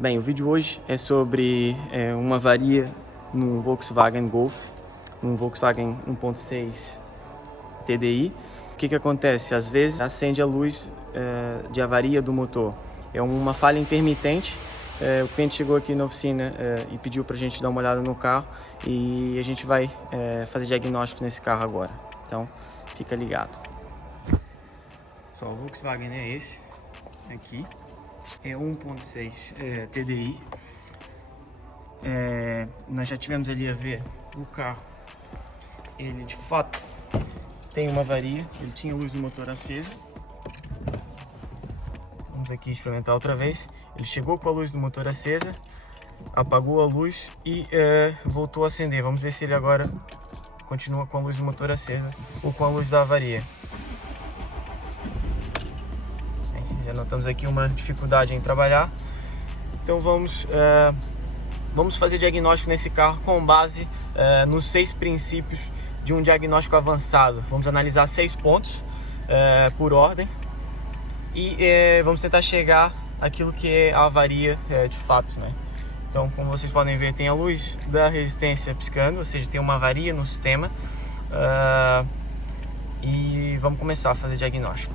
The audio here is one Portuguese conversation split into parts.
Bem, o vídeo hoje é sobre uma avaria no Volkswagen Golf, no Volkswagen 1.6 TDI. O que acontece? Às vezes acende a luz de avaria do motor. É uma falha intermitente. O cliente chegou aqui na oficina e pediu para a gente dar uma olhada no carro e a gente vai fazer diagnóstico nesse carro agora. Então, fica ligado. Só, o Volkswagen é esse aqui. É 1.6 TDI. Nós já tivemos ali a ver o carro. Ele de fato tem uma avaria. Ele tinha luz do motor acesa. Vamos aqui experimentar outra vez. Ele chegou com a luz do motor acesa, apagou a luz e voltou a acender. Vamos ver se ele agora continua com a luz do motor acesa ou com a luz da avaria. Já notamos aqui uma dificuldade em trabalhar, então vamos fazer diagnóstico nesse carro com base nos 6 princípios de um diagnóstico avançado. Vamos analisar 6 pontos por ordem e vamos tentar chegar àquilo que é a avaria de fato, né? Então, como vocês podem ver, tem a luz da resistência piscando, ou seja, tem uma avaria no sistema, e vamos começar a fazer diagnóstico.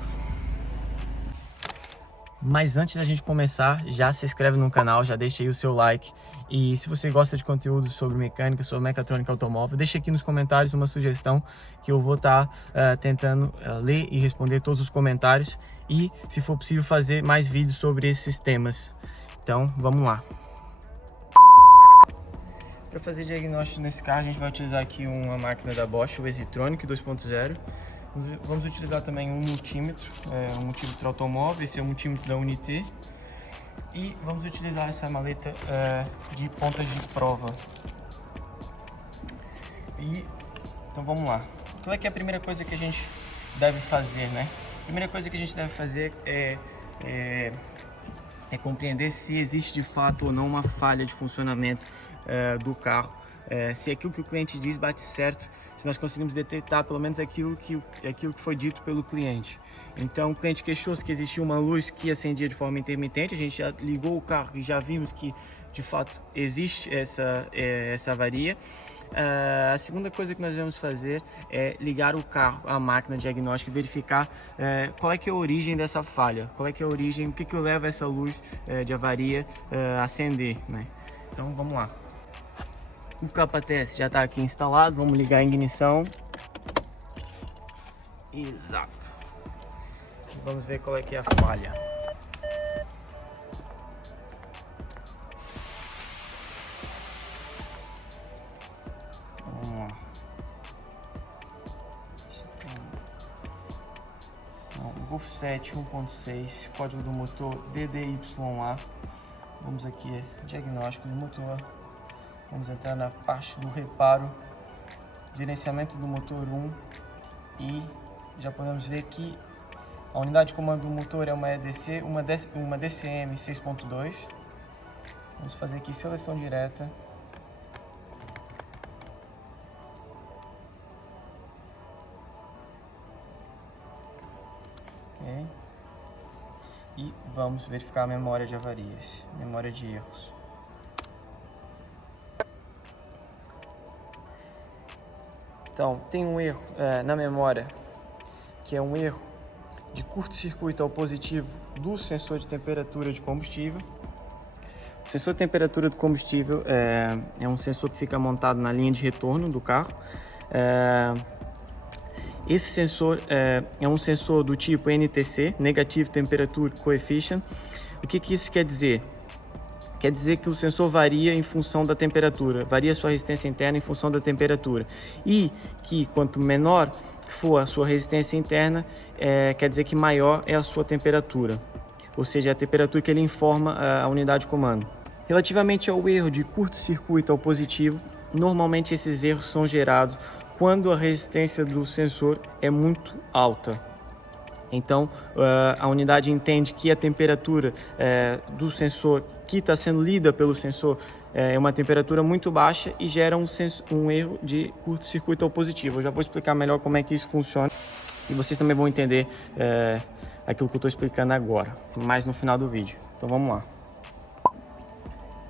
Mas antes da gente começar, já se inscreve no canal, já deixa aí o seu like. E se você gosta de conteúdo sobre mecânica, sobre mecatrônica automóvel, deixa aqui nos comentários uma sugestão que eu vou estar tentando ler e responder todos os comentários. E, se for possível, fazer mais vídeos sobre esses temas. Então, vamos lá. Para fazer diagnóstico nesse carro, a gente vai utilizar aqui uma máquina da Bosch, o EasyTronic 2.0. Vamos utilizar também um multímetro automóvel, esse é o multímetro da Unity. E vamos utilizar essa maleta de pontas de prova. Então vamos lá. Qual é que é a primeira coisa que a gente deve fazer, né? A primeira coisa que a gente deve fazer é compreender se existe de fato ou não uma falha de funcionamento do carro. Se aquilo que o cliente diz bate certo, se nós conseguimos detectar pelo menos aquilo que foi dito pelo cliente. Então o cliente queixou-se que existia uma luz que acendia de forma intermitente, a gente já ligou o carro e já vimos que de fato existe essa avaria. A segunda coisa que nós vamos fazer é ligar o carro, a máquina diagnóstica e verificar qual é que é a origem dessa falha, qual é que é a origem, o que leva essa luz de avaria a acender, né? Então vamos lá. O capa-teste já está aqui instalado, vamos ligar a ignição. Exato. Vamos ver qual é que é a falha. Vamos lá. O Golf 7 1.6, código do motor DDYA. Vamos aqui, diagnóstico do motor. Vamos entrar na parte do reparo, gerenciamento do motor 1 e já podemos ver que a unidade de comando do motor é uma EDC, uma DCM 6.2. Vamos fazer aqui seleção direta. Okay. E vamos verificar a memória de avarias, memória de erros. Então, tem um erro na memória, que é um erro de curto-circuito ao positivo do sensor de temperatura de combustível. O sensor de temperatura do combustível é um sensor que fica montado na linha de retorno do carro. Esse sensor é um sensor do tipo NTC, Negative Temperature Coefficient. O que isso quer dizer? Quer dizer que o sensor varia em função da temperatura, varia sua resistência interna em função da temperatura. E que quanto menor for a sua resistência interna, quer dizer que maior é a sua temperatura. Ou seja, a temperatura que ele informa a unidade de comando. Relativamente ao erro de curto-circuito ao positivo, normalmente esses erros são gerados quando a resistência do sensor é muito alta. Então, a unidade entende que a temperatura do sensor que está sendo lida pelo sensor é uma temperatura muito baixa e gera um erro de curto-circuito ao positivo. Eu já vou explicar melhor como é que isso funciona e vocês também vão entender aquilo que eu estou explicando agora, mais no final do vídeo. Então vamos lá.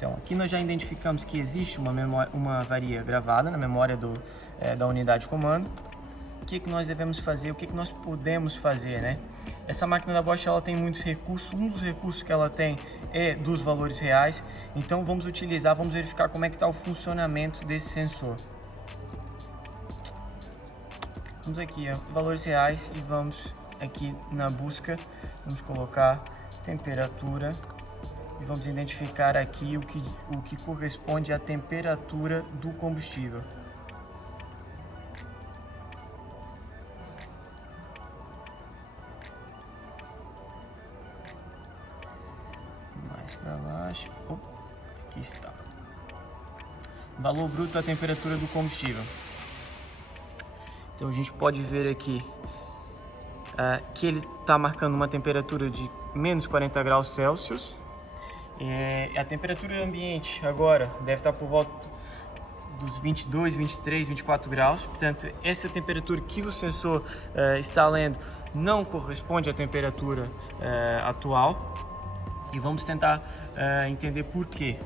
Então, aqui nós já identificamos que existe uma varia gravada na memória da unidade de comando. O que nós devemos fazer, o que nós podemos fazer, né? Essa máquina da Bosch, ela tem muitos recursos. Um dos recursos que ela tem é dos valores reais. Então, vamos verificar como é que está o funcionamento desse sensor. Vamos aqui, ó, valores reais, e vamos aqui na busca, vamos colocar temperatura. E vamos identificar aqui o que corresponde à temperatura do combustível. Mais para baixo. Aqui está. Valor bruto da temperatura do combustível. Então a gente pode ver aqui que ele está marcando uma temperatura de menos 40 graus Celsius. A temperatura ambiente agora deve estar por volta dos 22, 23, 24 graus. Portanto, essa temperatura que o sensor está lendo não corresponde à temperatura atual. E vamos tentar entender por quê.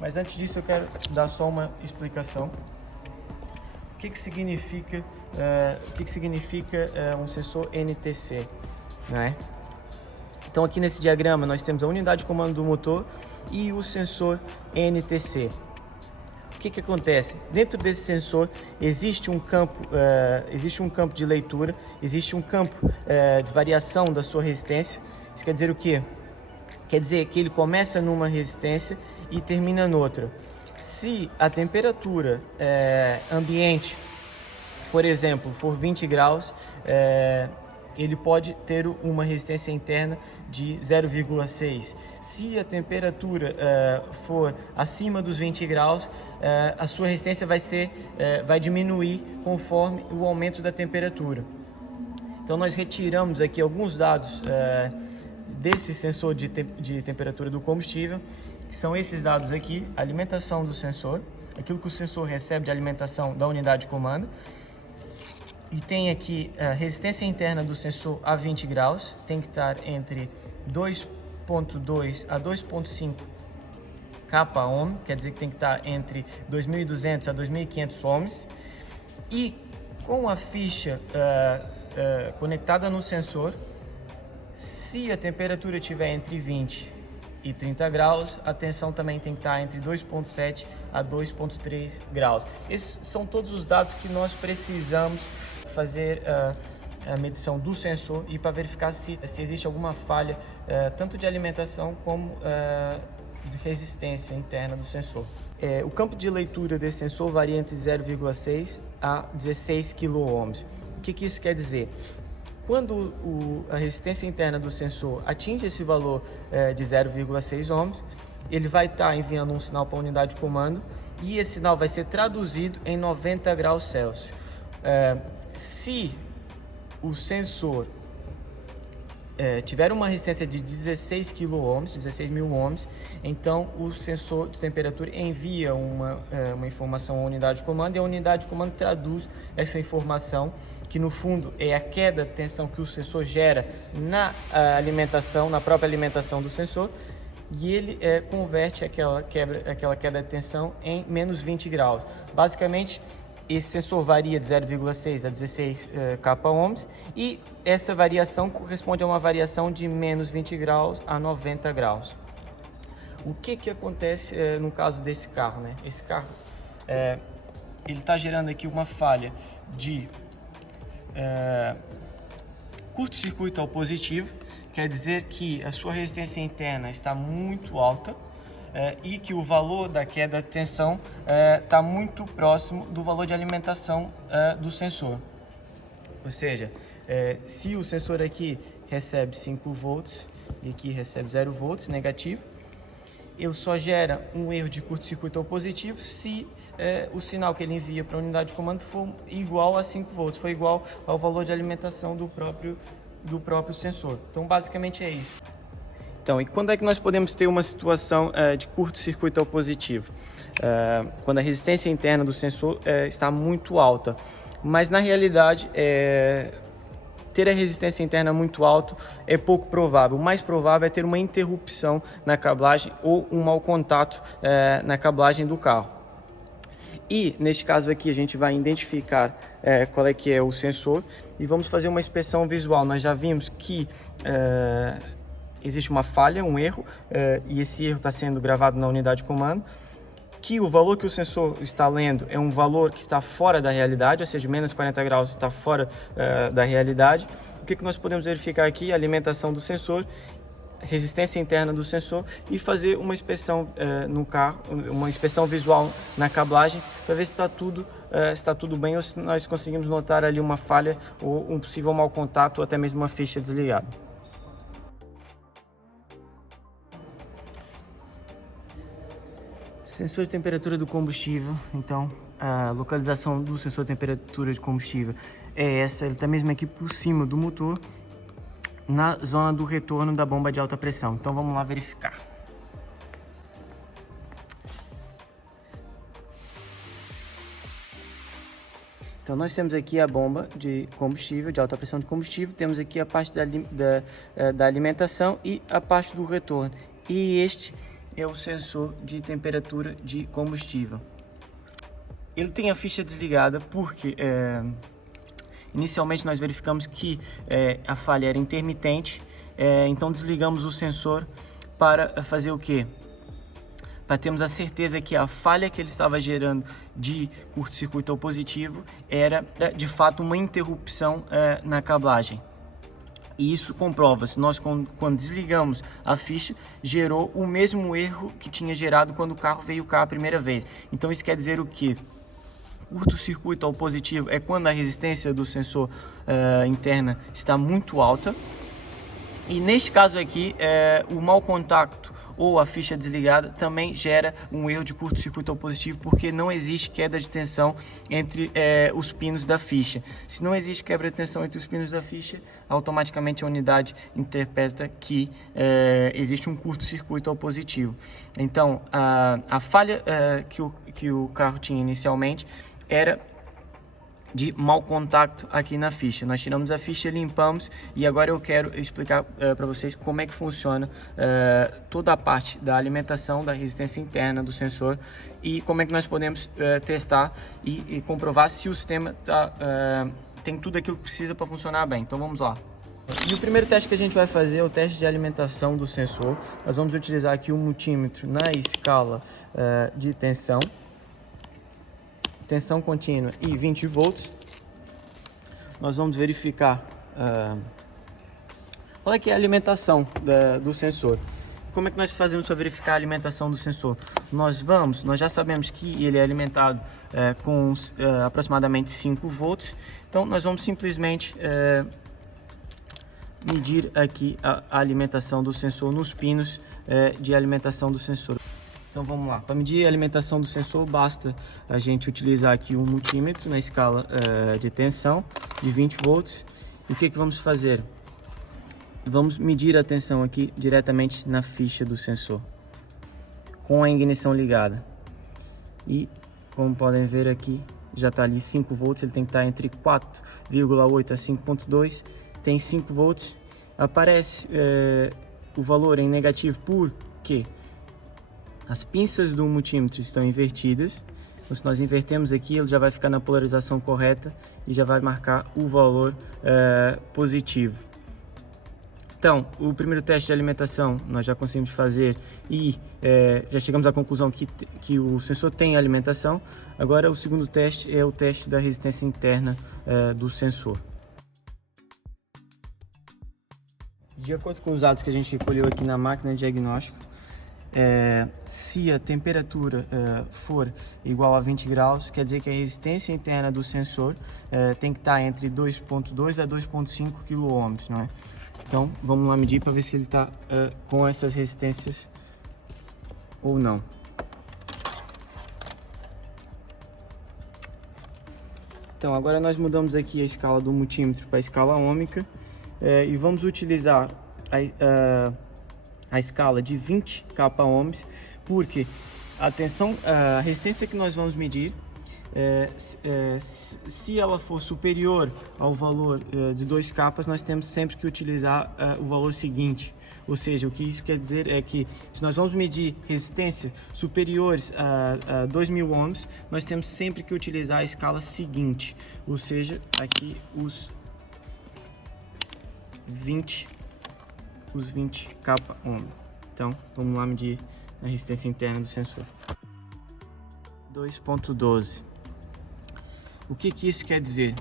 Mas antes disso eu quero dar só uma explicação. O que significa um sensor NTC, né? Então aqui nesse diagrama nós temos a unidade de comando do motor e o sensor NTC. O que acontece? Dentro desse sensor existe um campo de leitura, existe um campo de variação da sua resistência. Isso quer dizer o quê? Quer dizer que ele começa numa resistência e termina noutra. Se a temperatura ambiente, por exemplo, for 20 graus, ele pode ter uma resistência interna de 0,6. Se a temperatura for acima dos 20 graus, a sua resistência vai diminuir conforme o aumento da temperatura. Então nós retiramos aqui alguns dados desse sensor de temperatura do combustível, que são esses dados aqui: alimentação do sensor, aquilo que o sensor recebe de alimentação da unidade de comando. E tem aqui a resistência interna do sensor a 20 graus, tem que estar entre 2.2 a 2.5 kΩ, quer dizer que tem que estar entre 2.200 a 2.500 ohms. E com a ficha conectada no sensor, se a temperatura estiver entre 20 e 30 graus, a tensão também tem que estar entre 2.7 a 2.3 graus. Esses são todos os dados que nós precisamos fazer a medição do sensor e para verificar se existe alguma falha, tanto de alimentação como de resistência interna do sensor. O campo de leitura desse sensor varia entre 0,6 a 16 kΩ. O que isso quer dizer? Quando a resistência interna do sensor atinge esse valor de 0,6 ohms, ele vai estar enviando um sinal para a unidade de comando e esse sinal vai ser traduzido em 90 graus Celsius. Se o sensor tiver uma resistência de 16 kΩ, 16.000 ohms, então o sensor de temperatura envia uma informação à unidade de comando e a unidade de comando traduz essa informação, que no fundo é a queda de tensão que o sensor gera na própria alimentação do sensor, e ele converte aquela queda de tensão em menos 20 graus. Basicamente, esse sensor varia de 0,6 a 16 kΩ e essa variação corresponde a uma variação de menos 20 graus a 90 graus. O que acontece no caso desse carro, né? Esse carro ele está gerando aqui uma falha de curto-circuito ao positivo, quer dizer que a sua resistência interna está muito alta e que o valor da queda de tensão está muito próximo do valor de alimentação do sensor. Ou seja, se o sensor aqui recebe 5 volts e aqui recebe 0 volts negativo, ele só gera um erro de curto-circuito ao positivo se o sinal que ele envia para a unidade de comando for igual a 5 volts, for igual ao valor de alimentação do próprio sensor. Então, basicamente é isso. Então, e quando é que nós podemos ter uma situação de curto-circuito ao positivo? Quando a resistência interna do sensor está muito alta. Mas, na realidade, ter a resistência interna muito alta é pouco provável. O mais provável é ter uma interrupção na cablagem ou um mau contato na cablagem do carro. E neste caso aqui a gente vai identificar qual é que é o sensor e vamos fazer uma inspeção visual. Nós já vimos que existe uma falha, um erro, e esse erro está sendo gravado na unidade de comando, que o valor que o sensor está lendo é um valor que está fora da realidade, ou seja, menos 40 graus está fora da realidade. O que nós podemos verificar aqui? A alimentação do sensor, resistência interna do sensor e fazer uma inspeção no carro, uma inspeção visual na cablagem para ver se está tudo bem ou se nós conseguimos notar ali uma falha ou um possível mau contato ou até mesmo uma ficha desligada. Sensor de temperatura do combustível. Então a localização do sensor de temperatura de combustível é essa, ele está mesmo aqui por cima do motor, na zona do retorno da bomba de alta pressão. Então vamos lá verificar. Então nós temos aqui a bomba de combustível, de alta pressão de combustível, temos aqui a parte da alimentação e a parte do retorno. E este é o sensor de temperatura de combustível. Ele tem a ficha desligada porque inicialmente nós verificamos que a falha era intermitente, então desligamos o sensor para fazer o quê? Para termos a certeza que a falha que ele estava gerando de curto-circuito ou positivo era de fato uma interrupção na cablagem. E isso comprova-se, nós quando desligamos a ficha, gerou o mesmo erro que tinha gerado quando o carro veio cá a primeira vez. Então isso quer dizer o quê? Curto-circuito ao positivo é quando a resistência do sensor interna está muito alta. E neste caso aqui, o mau contato ou a ficha desligada também gera um erro de curto-circuito ao positivo, porque não existe queda de tensão entre os pinos da ficha. Se não existe quebra de tensão entre os pinos da ficha, automaticamente a unidade interpreta que existe um curto-circuito ao positivo. Então, a falha que o carro tinha inicialmente era de mau contato aqui na ficha. Nós tiramos a ficha, limpamos e agora eu quero explicar para vocês como é que funciona toda a parte da alimentação, da resistência interna do sensor e como é que nós podemos testar e comprovar se o sistema tem tudo aquilo que precisa para funcionar bem. Então vamos lá. E o primeiro teste que a gente vai fazer é o teste de alimentação do sensor. Nós vamos utilizar aqui o multímetro na escala de tensão contínua e 20 volts. Nós vamos verificar qual é que é a alimentação do sensor. Como é que nós fazemos para verificar a alimentação do sensor? Nós já sabemos que ele é alimentado com aproximadamente 5 volts. Então nós vamos simplesmente medir aqui a alimentação do sensor nos pinos de alimentação do sensor. Então vamos lá, para medir a alimentação do sensor basta a gente utilizar aqui um multímetro na escala de tensão de 20 volts. E o que vamos fazer? Vamos medir a tensão aqui diretamente na ficha do sensor, com a ignição ligada. E como podem ver aqui, já está ali 5 volts, ele tem que estar entre 4,8 a 5,2, tem 5 volts. Aparece o valor em negativo porque as pinças do multímetro estão invertidas. Então, se nós invertemos aqui, ele já vai ficar na polarização correta e já vai marcar o valor positivo. Então, o primeiro teste de alimentação nós já conseguimos fazer e já chegamos à conclusão que o sensor tem alimentação. Agora, o segundo teste é o teste da resistência interna do sensor. De acordo com os dados que a gente recolheu aqui na máquina de diagnóstico, se a temperatura for igual a 20 graus, quer dizer que a resistência interna do sensor tem que estar entre 2,2 a 2,5 kΩ, não é? Então vamos lá medir para ver se ele está com essas resistências ou não. Então agora nós mudamos aqui a escala do multímetro para a escala ômica e vamos utilizar a escala de 20 kΩ, porque a resistência que nós vamos medir se ela for superior ao valor de 2 capas, nós temos sempre que utilizar o valor seguinte. Ou seja, o que isso quer dizer é que se nós vamos medir resistência superiores a 2000 ohms, nós temos sempre que utilizar a escala seguinte, ou seja, aqui os 20 capa ohm. Então, vamos lá medir a resistência interna do sensor. 2.12. O que isso quer dizer?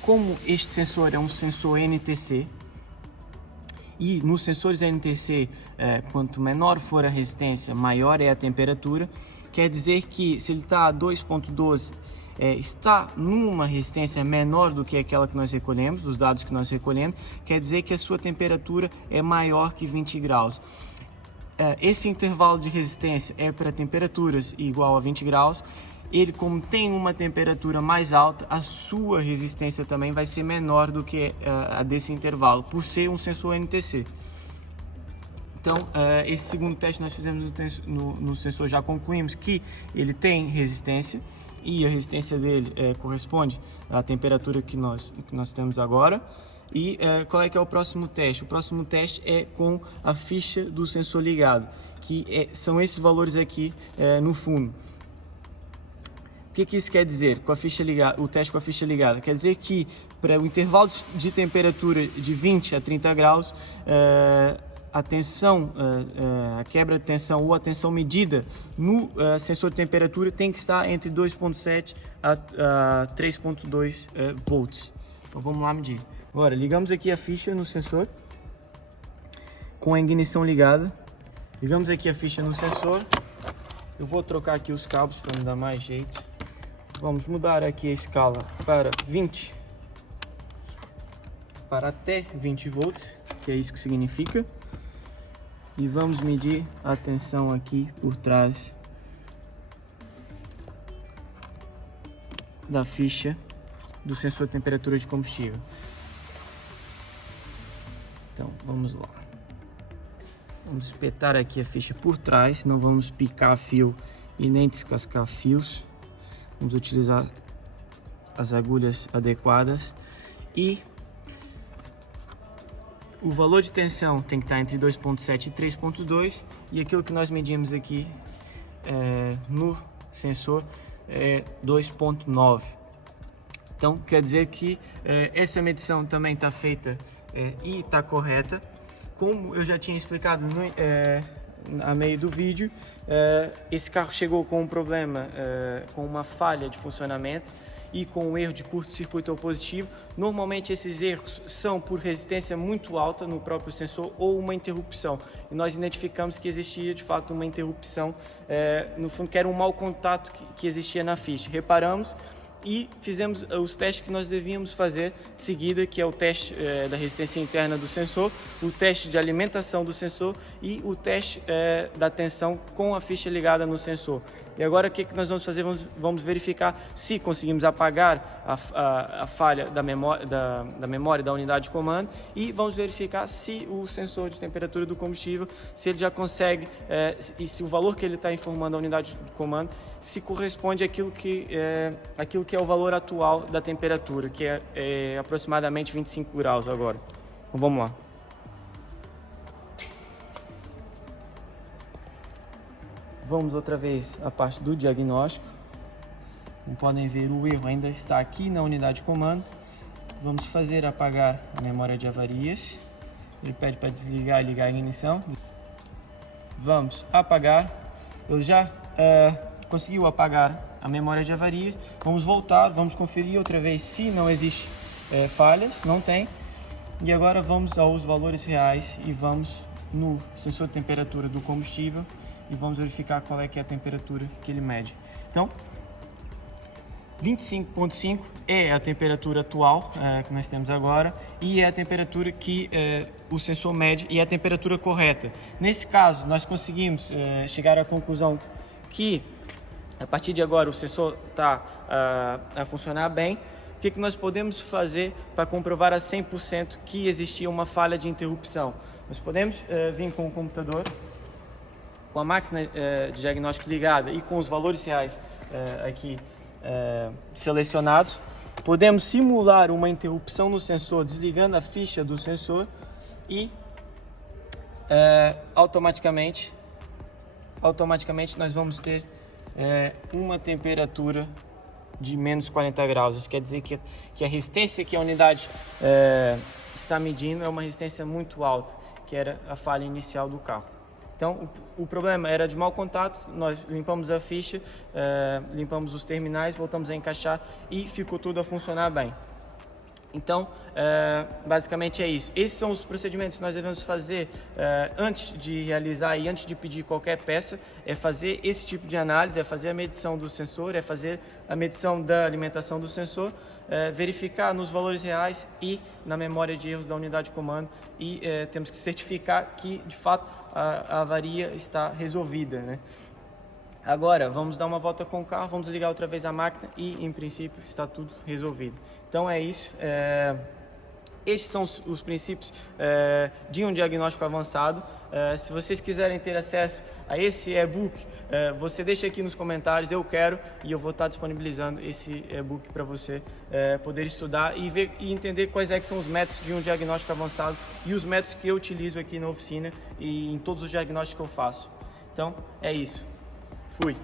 Como este sensor é um sensor NTC, e nos sensores NTC, quanto menor for a resistência, maior é a temperatura, quer dizer que se ele está a 2.12, está numa resistência menor do que aquela que nós recolhemos, dos dados que nós recolhemos, quer dizer que a sua temperatura é maior que 20 graus. Esse intervalo de resistência é para temperaturas igual a 20 graus. Ele, como tem uma temperatura mais alta, a sua resistência também vai ser menor do que a desse intervalo, por ser um sensor NTC. Então, esse segundo teste nós fizemos no sensor, já concluímos que ele tem resistência, e a resistência dele corresponde à temperatura que nós temos agora. E qual é que é o próximo teste? O próximo teste é com a ficha do sensor ligado, que são esses valores aqui no fundo. O que isso quer dizer com a ficha ligada, o teste com a ficha ligada? Quer dizer que para o intervalo de temperatura de 20 a 30 graus, a tensão, a quebra de tensão ou a tensão medida no sensor de temperatura tem que estar entre 2.7 a 3.2 volts. Então vamos lá medir. Agora, ligamos aqui a ficha no sensor com a ignição ligada. Ligamos aqui a ficha no sensor. Eu vou trocar aqui os cabos para me dar mais jeito. Vamos mudar aqui a escala para 20, para até 20 volts, que é isso que significa. E vamos medir a tensão aqui por trás da ficha do sensor de temperatura de combustível. Então, vamos lá. Vamos espetar aqui a ficha por trás, não vamos picar fio e nem descascar fios. Vamos utilizar as agulhas adequadas e o valor de tensão tem que estar entre 2.7 e 3.2 e aquilo que nós medimos aqui no sensor é 2.9. Então quer dizer que essa medição também está feita e está correta. Como eu já tinha explicado a meio do vídeo, esse carro chegou com um problema, com uma falha de funcionamento e com um erro de curto-circuito positivo. Normalmente esses erros são por resistência muito alta no próprio sensor ou uma interrupção. E nós identificamos que existia de fato uma interrupção, no fundo que era um mau contato que existia na ficha. Reparamos e fizemos os testes que nós devíamos fazer de seguida, que é o teste da resistência interna do sensor, o teste de alimentação do sensor e o teste da tensão com a ficha ligada no sensor. E agora o que nós vamos fazer? Vamos verificar se conseguimos apagar a falha da memória da unidade de comando e vamos verificar se o sensor de temperatura do combustível, se ele já consegue, e se o valor que ele está informando a unidade de comando, se corresponde àquilo que é o valor atual da temperatura, que é aproximadamente 25 graus agora. Então vamos lá. Vamos outra vez à parte do diagnóstico. Como podem ver, o erro ainda está aqui na unidade de comando. Vamos fazer apagar a memória de avarias. Ele pede para desligar e ligar a ignição. Vamos apagar. Ele já conseguiu apagar a memória de avarias. Vamos voltar, vamos conferir outra vez se não existe falhas. Não tem. E agora vamos aos valores reais e vamos no sensor de temperatura do combustível e vamos verificar qual é que é a temperatura que ele mede. Então, 25.5 é a temperatura atual que nós temos agora e é a temperatura que o sensor mede e é a temperatura correta. Nesse caso, nós conseguimos chegar à conclusão que a partir de agora o sensor está a funcionar bem. O que nós podemos fazer para comprovar a 100% que existia uma falha de interrupção? Nós podemos vir com o computador, com a máquina de diagnóstico ligada e com os valores reais aqui selecionados. Podemos simular uma interrupção no sensor desligando a ficha do sensor e automaticamente nós vamos ter uma temperatura de menos 40 graus. Isso quer dizer que a resistência que a unidade está medindo é uma resistência muito alta, que era a falha inicial do carro. Então, o problema era de mau contato, nós limpamos a ficha, limpamos os terminais, voltamos a encaixar e ficou tudo a funcionar bem. Então, basicamente é isso. Esses são os procedimentos que nós devemos fazer antes de realizar e antes de pedir qualquer peça. É fazer esse tipo de análise, é fazer a medição do sensor, é fazer a medição da alimentação do sensor, verificar nos valores reais e na memória de erros da unidade de comando e temos que certificar que, de fato, a avaria está resolvida, né? Agora, vamos dar uma volta com o carro, vamos ligar outra vez a máquina e, em princípio, está tudo resolvido. Então é isso. Estes são os princípios de um diagnóstico avançado. Se vocês quiserem ter acesso a esse e-book, você deixa aqui nos comentários, eu quero, e eu vou estar disponibilizando esse e-book para você poder estudar e ver e entender quais é que são os métodos de um diagnóstico avançado e os métodos que eu utilizo aqui na oficina e em todos os diagnósticos que eu faço. Então é isso. Fui!